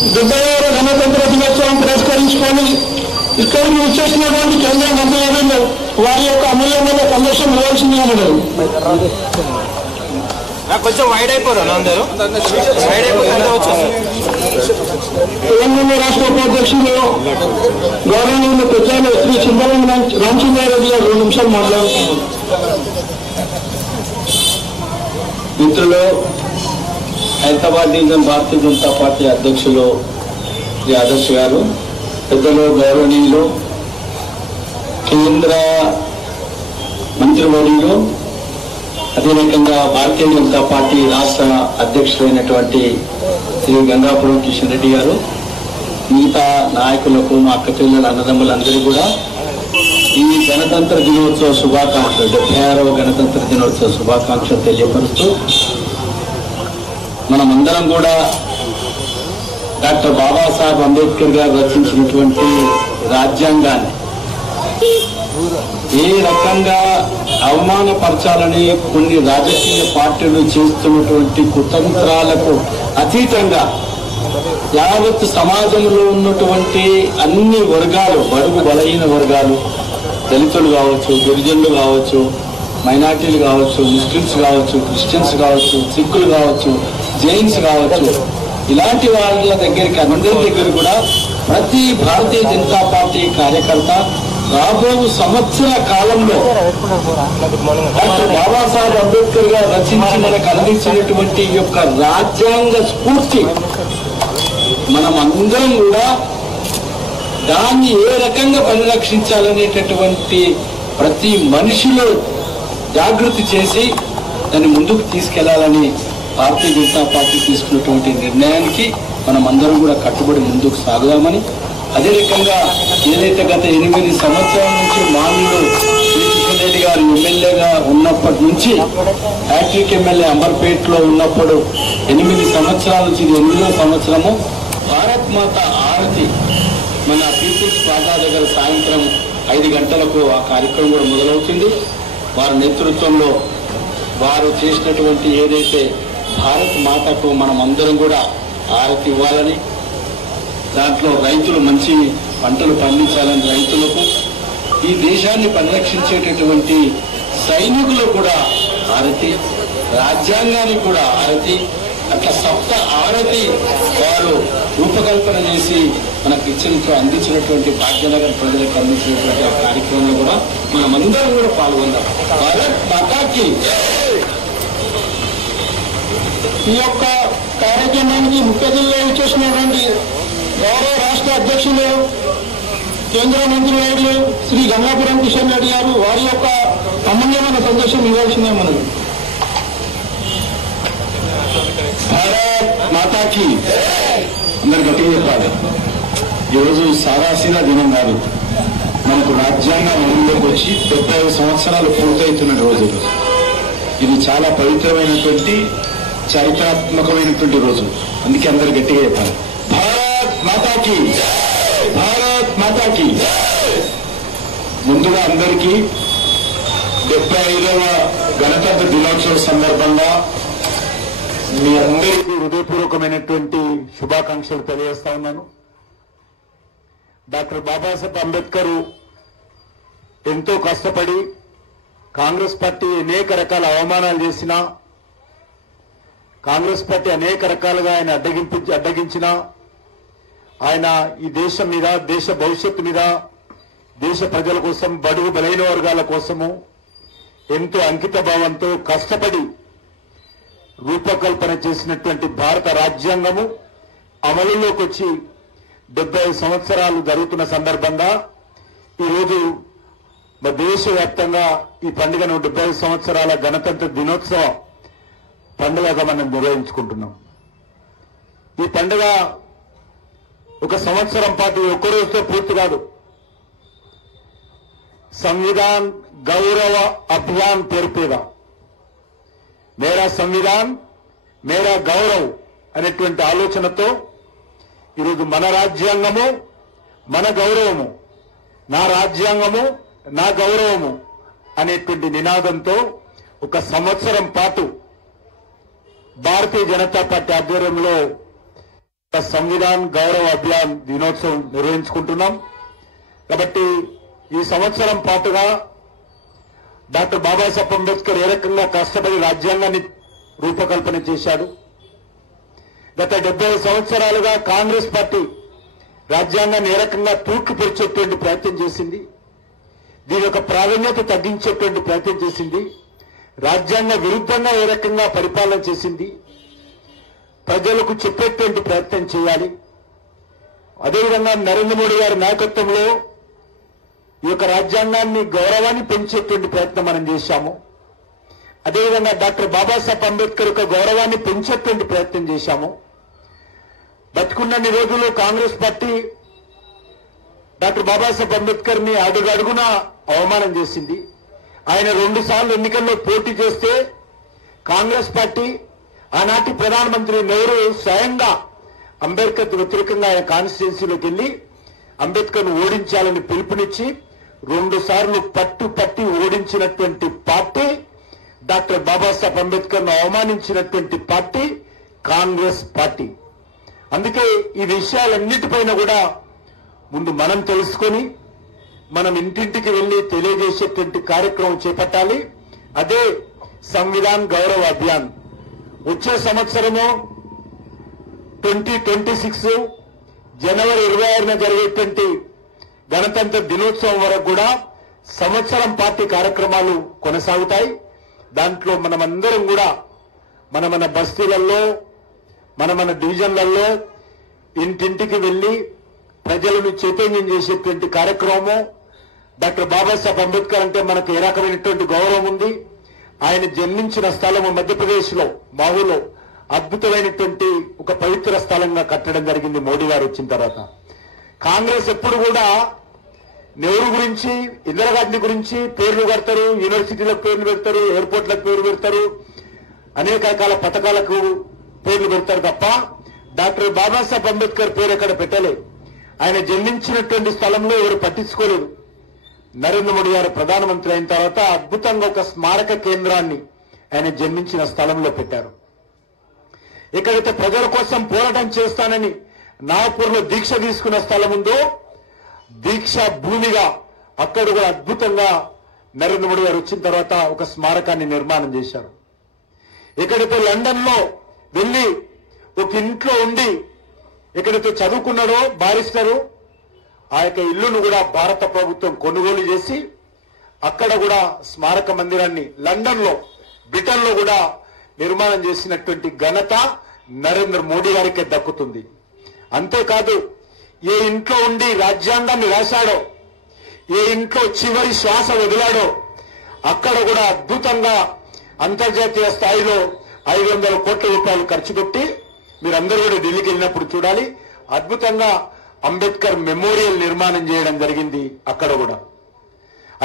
70వ గణతంత్ర దినోత్సవం పురస్కరించుకొని ఇక్కడికి వచ్చేసినటువంటి కేంద్ర మంత్రులు వారి యొక్క అమూల్యమైన సందేశం ఇవ్వాల్సిందిగా ఉండదు. కొంచెం వైడ్ అయిపోతాను అందరూ తెలంగాణ రాష్ట్ర ఉపాధ్యక్షులు గౌరవనీయులు పెద్దలు శ్రీ చింతలం రామచంద్రారెడ్డి గారు 2 నిమిషాలు మాట్లాడుతున్నారు. మిత్రులు, హైదరాబాద్ డివిజన్ భారతీయ జనతా పార్టీ అధ్యక్షులు శ్రీ ఆదర్శ్ గారు, పెద్దలు గౌరవనీయులు కేంద్ర మంత్రివర్యులు, అదే రకంగా భారతీయ జనతా పార్టీ రాష్ట్ర అధ్యక్షులైనటువంటి శ్రీ గంగాపురం కిషన్ రెడ్డి గారు, మిగతా నాయకులకు, మా అక్క చెల్లెల అన్నదమ్ములందరూ కూడా ఈ గణతంత్ర దినోత్సవ శుభాకాంక్షలు, 76వ గణతంత్ర దినోత్సవ శుభాకాంక్షలు తెలియపరుస్తూ, మనమందరం కూడా డాక్టర్ బాబాసాహెబ్ అంబేద్కర్ గారు రచించినటువంటి రాజ్యాంగాన్ని ఏ రకంగా అవమానపరచాలని కొన్ని రాజకీయ పార్టీలు చేస్తున్నటువంటి కుతంత్రాలకు అతీతంగా యావత్ సమాజంలో ఉన్నటువంటి అన్ని వర్గాలు, బడుగు బలహీన వర్గాలు, దళితులు కావచ్చు, గిరిజనులు కావచ్చు, మైనార్టీలు కావచ్చు, ముస్లిమ్స్ కావచ్చు, క్రిస్టియన్స్ కావచ్చు, సిక్కులు కావచ్చు, జైన్స్ కావచ్చు, ఇలాంటి వాళ్ళ దగ్గరికి అందరి దగ్గర కూడా ప్రతి భారతీయ జనతా పార్టీ కార్యకర్త రాబో సంవత్సర కాలంలో డాక్టర్ బాబాసాహెబ్ అంబేద్కర్ గారు రచించి మనకు అందించినటువంటి యొక్క రాజ్యాంగ స్ఫూర్తి మనం అందరం కూడా దాన్ని ఏ రకంగా పరిరక్షించాలనేటటువంటి ప్రతి మనిషిలో జాగృతి చేసి దాన్ని ముందుకు తీసుకెళ్లాలని భారతీయ జనతా పార్టీ తీసుకున్నటువంటి నిర్ణయానికి మనం అందరం కూడా కట్టుబడి ముందుకు సాగుదామని, అదే రకంగా ఏదైతే గత 8 సంవత్సరాల నుంచి మాన్యుడు శ్రీ కిషన్ రెడ్డి గారు ఎమ్మెల్యేగా ఉన్నప్పటి నుంచి, హ్యాట్రిక్ ఎమ్మెల్యే అంబర్పేటలో ఉన్నప్పుడు 8 సంవత్సరాల నుంచి ఇది 8వ సంవత్సరము, భారత్ మాత ఆరతి మన పీపుల్స్ ప్లాజా దగ్గర సాయంత్రం 5 గంటలకు ఆ కార్యక్రమం కూడా మొదలవుతుంది. వారి నేతృత్వంలో వారు చేసినటువంటి ఏదైతే భారత్ మాతకు మనం అందరం కూడా ఆరతి ఇవ్వాలని, దాంట్లో రైతులు మంచి పంటలు పండించాలని, రైతులకు ఈ దేశాన్ని పరిరక్షించేటటువంటి సైనికులకు కూడా ఆరతి, రాజ్యాంగానికి కూడా ఆరతి, అట్లా సప్త ఆరతి వారు రూపకల్పన చేసి మనకు అందించినటువంటి భాగ్యనగర్ ప్రజలకు అందించినటువంటి ఆ కార్యక్రమంలో కూడా మనమందరం కూడా పాల్గొందాం. భారత్ మాతాకి ఈ యొక్క కార్యక్రమానికి ముఖ్య అతిథిగా ఇచ్చేసినటువంటి గౌరవ రాష్ట్ర అధ్యక్షులు కేంద్ర మంత్రివర్యులు శ్రీ గంగాపురం కిషన్ రెడ్డి గారు వారి యొక్క అమూల్యమైన సందేశం ఇవ్వాల్సిందే మనది. భారత్ మాతాకి అందరు గట్టిగా చెప్పాలి. ఈరోజు సాదాసీదా దినం కాదు, మనకు రాజ్యాంగం అమలులోకి వచ్చి 75 సంవత్సరాలు పూర్తవుతున్న రోజు. ఇది చాలా పవిత్రమైనటువంటి చారిత్రాత్మకమైనటువంటి రోజు. అందుకే అందరు గట్టిగా చెప్పాలి, భారత్ మాతాకి, భారత్ మాతాకి. ముందుగా అందరికీ 75వ గణతంత్ర దినోత్సవ సందర్భంగా మీ అందరికీ హృదయపూర్వకమైనటువంటి శుభాకాంక్షలు తెలియజేస్తా ఉన్నాను. డాక్టర్ బాబాసాహెబ్ అంబేద్కర్ ఎంతో కష్టపడి కాంగ్రెస్ పార్టీ అనేక రకాల అవమానాలు చేసినా, కాంగ్రెస్ పార్టీ అనేక రకాలుగా ఆయన అడ్డగించిన ఆయన ఈ దేశం మీద, దేశ భవిష్యత్తు మీద, దేశ ప్రజల కోసం, బడుగు బలైన వర్గాల కోసము ఎంతో అంకిత భావంతో కష్టపడి రూపకల్పన చేసినటువంటి భారత రాజ్యాంగము అమలులోకి వచ్చి 75 సంవత్సరాలు జరుగుతున్న సందర్భంగా ఈరోజు దేశవ్యాప్తంగా ఈ పండుగను 75 సంవత్సరాల గణతంత్ర దినోత్సవ పండుగగా మనం నిర్వహించుకుంటున్నాం. ఈ పండుగ ఒక సంవత్సరం పాటు ఒక్క రోజుతో పూర్తి కాదు. సంవిధాన్ గౌరవ అభియాన్ పేరు మీద మేరా సంవిధాన్ మేరా గౌరవ్ అనేటువంటి ఆలోచనతో ఈరోజు మన రాజ్యాంగము మన గౌరవము, నా రాజ్యాంగము నా గౌరవము అనేటువంటి నినాదంతో ఒక సంవత్సరం పాటు భారతీయ జనతా పార్టీ ఆధ్వర్యంలో సంవిధాన్ గౌరవ అభియాన్ దినోత్సవం నిర్వహించుకుంటున్నాం. కాబట్టి ఈ సంవత్సరం పాటుగా డాక్టర్ బాబాసాహెబ్ అంబేద్కర్ ఏ రకంగా కష్టపడి రాజ్యాంగాన్ని రూపకల్పన చేశాడు. గత 70 సంవత్సరాలుగా కాంగ్రెస్ పార్టీ రాజ్యాంగాన్ని ఏ రకంగా తూర్పుపరిచేటువంటి ప్రయత్నం చేసింది, దీని యొక్క ప్రాధాన్యత తగ్గించేటువంటి ప్రయత్నం చేసింది, రాజ్యాంగ విరుద్ధంగా ఏ రకంగా పరిపాలన చేసింది, ప్రజలకు చెప్పేటువంటి ప్రయత్నం చేయాలి. అదేవిధంగా నరేంద్ర మోడీ గారి నాయకత్వంలో ఈ యొక్క రాజ్యాంగాన్ని గౌరవాన్ని పెంచేటువంటి ప్రయత్నం మనం చేశాము. అదేవిధంగా డాక్టర్ బాబాసాహెబ్ అంబేద్కర్ యొక్క గౌరవాన్ని పెంచేటువంటి ప్రయత్నం చేశాము. బతుకున్నన్ని రోజులు కాంగ్రెస్ పార్టీ డాక్టర్ బాబాసాహెబ్ అంబేద్కర్ ని అడుగడుగునా అవమానం చేసింది. ఆయన 2 సార్లు ఎన్నికల్లో పోటీ చేస్తే కాంగ్రెస్ పార్టీ ఆనాటి ప్రధానమంత్రి నెహ్రూ స్వయంగా అంబేద్కర్ వ్యతిరేకంగా ఆయన కాన్స్టిట్యున్సీలోకి వెళ్లి అంబేద్కర్ ను ఓడించాలని పిలుపునిచ్చి 2 సార్లు పట్టి ఓడించినటువంటి పార్టీ డాక్టర్ బాబాసాహెబ్ అంబేద్కర్ ను అవమానించినటువంటి పార్టీ కాంగ్రెస్ పార్టీ. అందుకే ఈ విషయాలన్నిటిపైన కూడా ముందు మనం తెలుసుకొని మనం ఇంటింటికి వెళ్లి తెలియజేసేటువంటి కార్యక్రమం చేపట్టాలి. అదే సంవిధాన్ గౌరవ అభియాన్. వచ్చే సంవత్సరము 2026 జనవరి 26న జరిగేటువంటి గణతంత్ర దినోత్సవం వరకు కూడా సంవత్సరం పార్టీ కార్యక్రమాలు కొనసాగుతాయి. దాంట్లో మనమందరం కూడా మన బస్తీలలో మన డివిజన్లలో ఇంటింటికి వెళ్లి ప్రజలను చైతన్యం చేసేటువంటి కార్యక్రమం. డాక్టర్ బాబాసాహెబ్ అంబేద్కర్ అంటే మనకు ఏ రకమైనటువంటి గౌరవం ఉంది. ఆయన జన్మించిన స్థలము మధ్యప్రదేశ్ లో మాహులో అద్భుతమైనటువంటి ఒక పవిత్ర స్థలంగా కట్టడం జరిగింది మోడీ గారు వచ్చిన తర్వాత. కాంగ్రెస్ ఎప్పుడు కూడా నెహ్రూ గురించి, ఇందిరాగాంధీ గురించి పేర్లు పెడతారు, యూనివర్సిటీలకు పేర్లు పెడతారు, ఎయిర్పోర్ట్లకు పేర్లు పెడతారు, అనేక రకాల పథకాలకు పేర్లు పెడతారు తప్ప డాక్టర్ బాబాసాహెబ్ అంబేద్కర్ పేరు ఎక్కడ పెట్టలేదు. ఆయన జన్మించినటువంటి స్థలంలో ఎవరు పట్టించుకోలేదు. నరేంద్ర మోడీ గారు ప్రధానమంత్రి అయిన తర్వాత అద్భుతంగా ఒక స్మారక కేంద్రాన్ని ఆయన జన్మించిన స్థలంలో పెట్టారు. ఎక్కడైతే ప్రజల కోసం పోరాటం చేస్తానని నాగపూర్లో దీక్ష తీసుకున్న స్థలం ఉందో దీక్ష భూమిగా అక్కడ కూడా అద్భుతంగా నరేంద్ర మోడీ గారు వచ్చిన తర్వాత ఒక స్మారకాన్ని నిర్మాణం చేశారు. ఎక్కడైతే లండన్ లో వెళ్లి ఒక ఇంట్లో ఉండి ఎక్కడైతే చదువుకున్నాడో బారిస్టరు, ఆ యొక్క ఇల్లును కూడా భారత ప్రభుత్వం కొనుగోలు చేసి అక్కడ కూడా స్మారక మందిరాన్ని లండన్ లో, బ్రిటన్ లో కూడా నిర్మాణం చేసినటువంటి ఘనత నరేంద్ర మోడీ గారికి దక్కుతుంది. అంతేకాదు ఏ ఇంట్లో ఉండి రాజ్యాంగాన్ని రాశాడో, ఏ ఇంట్లో చివరి శ్వాస వదిలాడో అక్కడ కూడా అద్భుతంగా అంతర్జాతీయ స్థాయిలో 500 కోట్ల రూపాయలు ఖర్చు పెట్టి, మీరందరూ కూడా ఢిల్లీకి వెళ్ళినప్పుడు చూడాలి, అద్భుతంగా అంబేద్కర్ మెమోరియల్ నిర్మాణం చేయడం జరిగింది అక్కడ కూడా.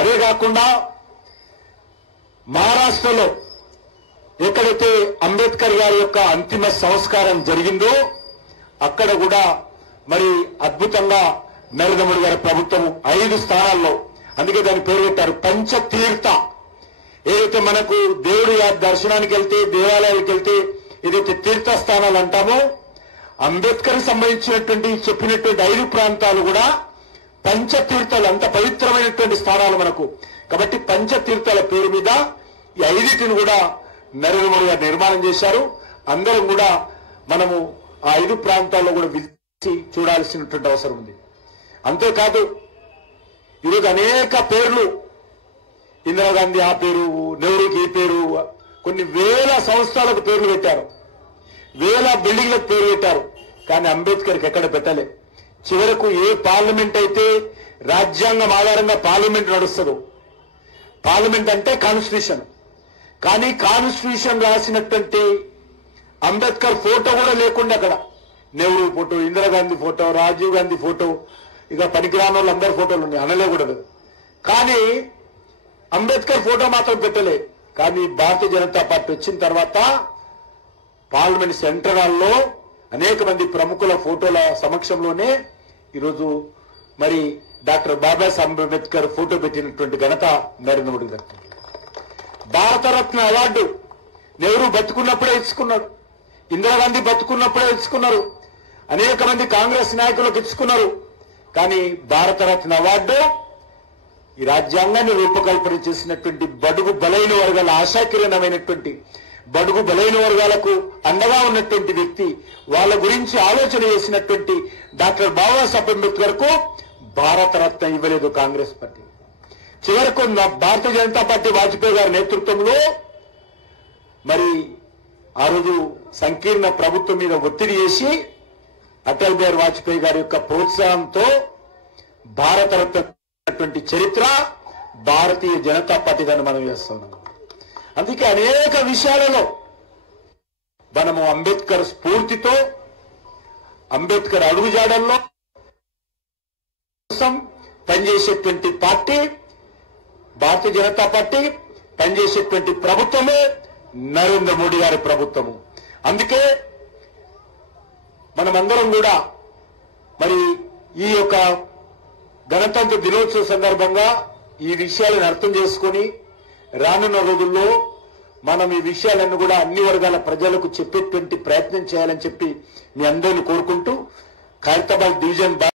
అదే కాకుండా మహారాష్ట్రలో ఎక్కడైతే అంబేద్కర్ గారి యొక్క అంతిమ సంస్కారం జరిగిందో అక్కడ కూడా మరి అద్భుతంగా నరేంద్ర మోడీ గారి ప్రభుత్వం 5 స్థానాల్లో, అందుకే దాని పేరు పెట్టారు పంచతీర్థ. ఏదైతే మనకు దేవుడి దర్శనానికి వెళ్తే, దేవాలయాలకు వెళ్తే ఏదైతే తీర్థస్థానాలు అంటామో, అంబేద్కర్ సంబంధించినటువంటి చెప్పినటువంటి 5 ప్రాంతాలు కూడా పంచతీర్థాలు, అంత పవిత్రమైనటువంటి స్థానాలు మనకు. కాబట్టి పంచతీర్థాల పేరు మీద ఈ 5టిని కూడా నరేంద్ర మోడీ గారు నిర్మాణం చేశారు. అందరం కూడా మనము ఆ 5 ప్రాంతాల్లో కూడా విజిట్ చూడాల్సినటువంటి అవసరం ఉంది. అంతేకాదు ఈరోజు అనేక పేర్లు, ఇందిరాగాంధీ ఆ పేరు, నెహ్రూకి ఈ పేరు, కొన్ని వేల సంస్థలకు పేర్లు పెట్టారు, వేల బిల్డింగ్లకు పేరు పెట్టారు. కానీ అంబేద్కర్కి ఎక్కడ పెట్టలే. చివరకు ఏ పార్లమెంట్ అయితే రాజ్యాంగం ఆధారంగా పార్లమెంట్ నడుస్తుందో, పార్లమెంట్ అంటే కాన్స్టిట్యూషన్, కానీ కాన్స్టిట్యూషన్ రాసినటువంటి అంబేద్కర్ ఫోటో కూడా లేకుండా అక్కడ Nehru photo, Indira Gandhi photo, Rajiv Gandhi photo, ఇక పనికిరాని వాళ్ళు అందరి ఫోటోలు ఉన్నాయి, అనలేకూడదు. కానీ అంబేద్కర్ ఫోటో మాత్రం పెట్టలే. కానీ భారతీయ జనతా పార్టీ వచ్చిన తర్వాత పార్లమెంట్ సెంట్రల్ హాల్లో అనేక మంది ప్రముఖుల ఫోటోల సమక్షంలోనే ఈరోజు మరి డాక్టర్ బాబాసాహెబ్ అంబేద్కర్ ఫోటో పెట్టినటువంటి ఘనత నరేంద్ర మోడీ గారు. భారతరత్న అవార్డు నెహ్రూ బతుకున్నప్పుడే ఇచ్చుకున్నాడు, ఇందిరాగాంధీ బతుకున్నప్పుడే ఇచ్చుకున్నారు. అనేక మంది కాంగ్రెస్ నాయకులకు ఇచ్చుకున్నారు. కానీ భారతరత్న అవార్డు ఈ రాజ్యాంగాన్ని రూపకల్పన చేసినటువంటి బడుగు బలైన వర్గాల ఆశాకిరణమైనటువంటి బడుగు బలైన వర్గాలకు అండగా ఉన్నటువంటి వ్యక్తి, వాళ్ళ గురించి ఆలోచన చేసినటువంటి డాక్టర్ బాబాసాహెబ్ అంబేద్కర్ కు భారతరత్న ఇవ్వలేదు కాంగ్రెస్ పార్టీ. చివరకు భారతీయ జనతా పార్టీ వాజ్పేయి గారి నేతృత్వంలో మరి ఆ రోజు సంకీర్ణ ప్రభుత్వం మీద ఒత్తిడి చేసి అటల్ బిహారీ వాజ్పేయి గారి యొక్క ప్రోత్సాహంతో భారతరత్న చరిత్ర భారతీయ జనతా పార్టీ దాన్ని మనం చేస్తున్నాం. అందుకే అనేక విషయాలలో మనము అంబేద్కర్ స్ఫూర్తితో, అంబేద్కర్ అడుగుజాడల్లో కోసం పనిచేసేటువంటి పార్టీ భారతీయ జనతా పార్టీ, పనిచేసేటువంటి ప్రభుత్వమే నరేంద్ర మోడీ గారి ప్రభుత్వము. అందుకే మనమందరం కూడా మరి ఈ యొక్క గణతంత్ర దినోత్సవ సందర్భంగా ఈ విషయాలను అర్థం చేసుకుని రానున్న రోజుల్లో మనం ఈ విషయాలను కూడా అన్ని వర్గాల ప్రజలకు చెప్పేటువంటి ప్రయత్నం చేయాలని చెప్పి మీ అందరిని కోరుకుంటూ ఖైరతాబాద్ డివిజన్